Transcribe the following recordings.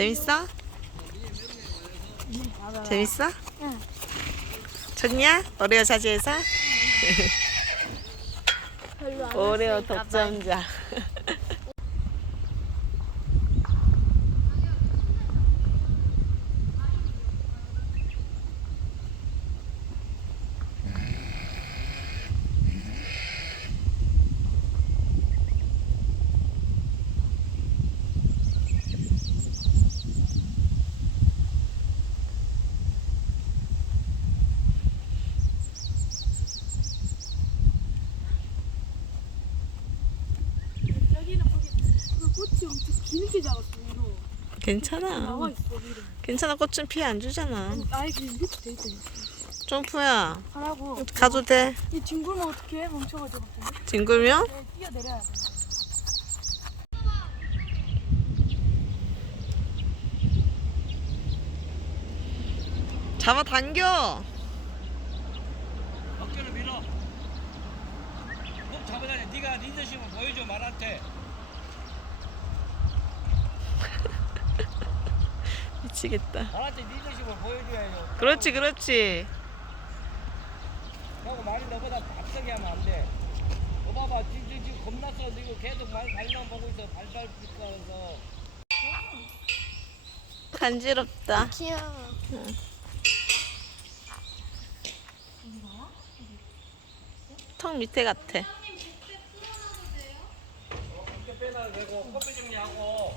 재밌어? 재밌어? 응. 좋냐? 오레오 안 오레오 독점자. 여기는 거기 그 꽃이 엄청 길게 자랐어 위로 괜찮아. 나와 있어 위로 괜찮아. 꽃은 피해 안 주잖아. 아예 그냥 이렇게 돼 있다 점프야. 하라고 가도 돼. 이 뒹굴면 어떻게 멈춰가지고 갑자기 뒹굴면? 네, 뛰어내려야 돼 잡아 당겨. 어깨를 밀어. 목 잡아다니. 네가 리더십을 보여줘 말한테. 미치겠다. 말한테 리더십을 보여줘야죠. 그렇지, 그렇지. 하고 말이 너보다 앞서게 하면 안 돼. 너 봐봐 지금 지금 겁났어. 너 이거 계속 말 발만 보고 있어. 발발 삐까서. 간지럽다. 귀여워 턱 밑에 같아. 어깨 빼놔도 되고 커피 정리하고.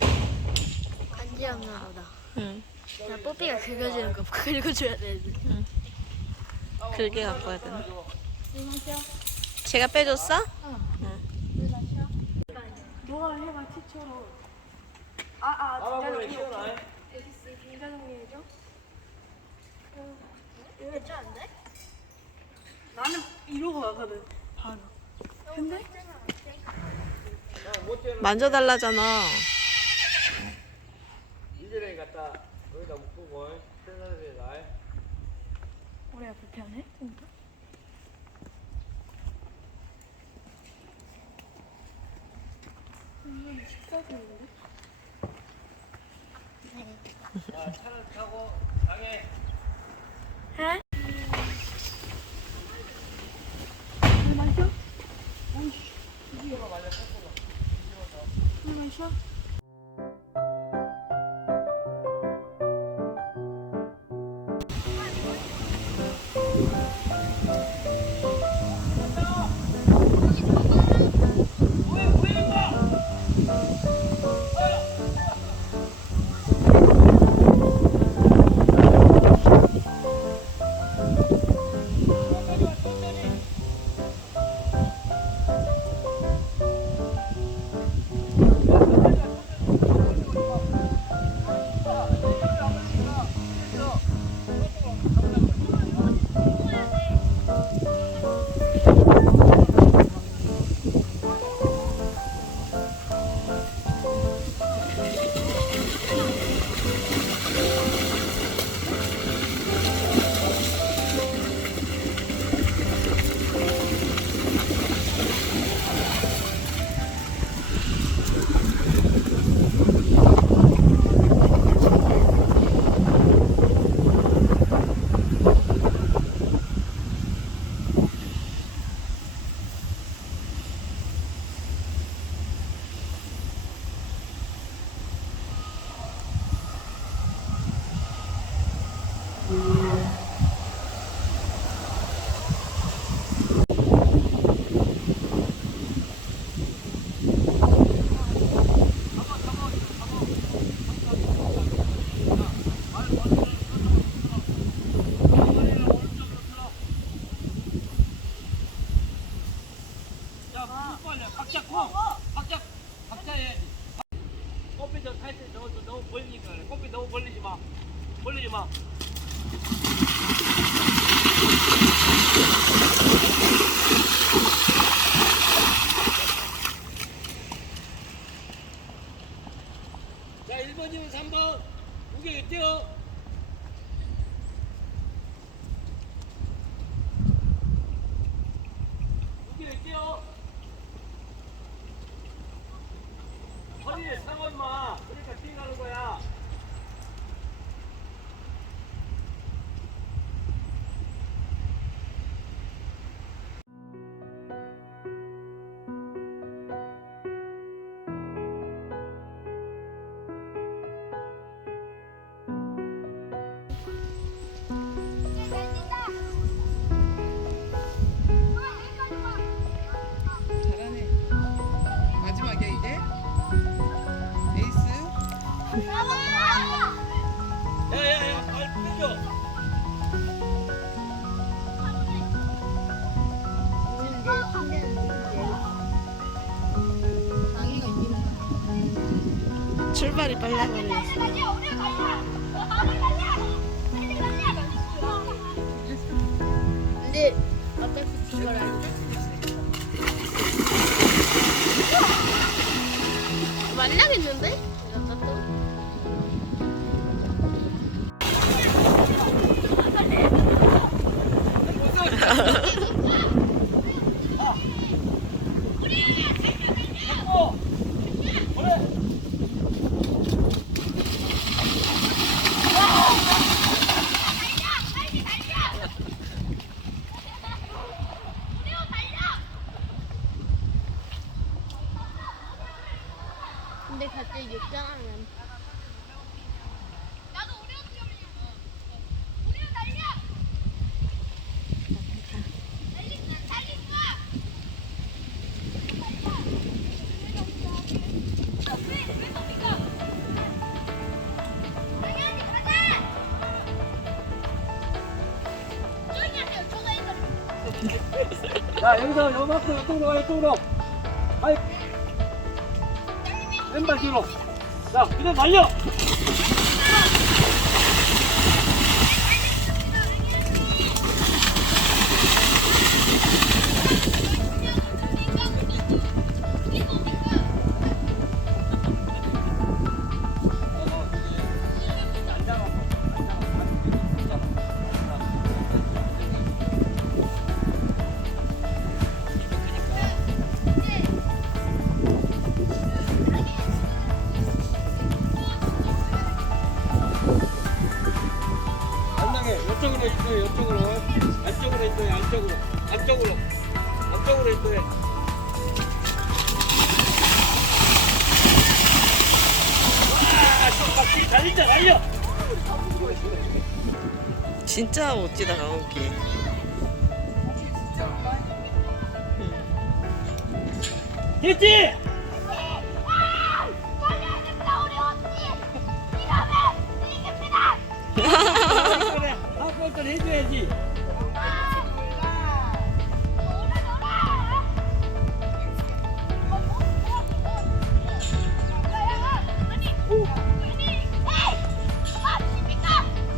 간지럽나 보다 응. 나 뽀삐가 긁어주는 거 긁어줘야 되는데 길게 갖고 와야 되나? 제가 빼줬어? 너가 해봐 티처럼 아아 아버지 시원해. 진짜 정리해줘 이거 괜찮은데? 나는 이러고 가거든 바로 근데? 만져달라잖아. 이전에 갖다 여기다 묶고 편하게 나. 우리가 불편해? 진짜? 음, 식사기인데? 자, 차를 타고 당해. 해? 물 마셔? 아이씨 물 마셔? 빨래? 박자 코. 박자, 박자 해야지. 커피 좀 탈때 너무 너무 벌리니까 그래. 커피 너무 벌리지 마. 벌리지 마. 자, 1번이면 3번. 우게 뛰어. 우게 뛰어. 출발이 빨라버렸어. 근데 어차피 이걸 알지? 만나겠는데? 자 여기서 요만큼 이쪽으로 가 이쪽으로 아이. 왼발 뒤로. 자 그냥 날려 이쪽으로 있어요 이쪽으로. 안쪽으로 있어요 안쪽으로. 안쪽으로. 안쪽으로 있어요. 와 바퀴 달리자 달려! 진짜 멋지다 강욱이. 됐지?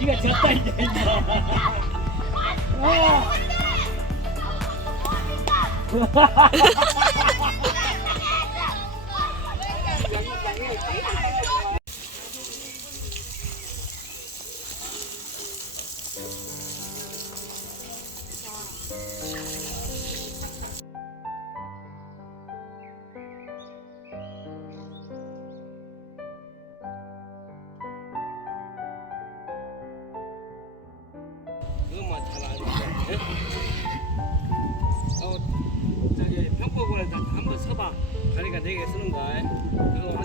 네가 졌다 이제 와. 그것만 어, 저기 평범원에다 한번 서봐. 다리가 네개 쓰는 거야. 그거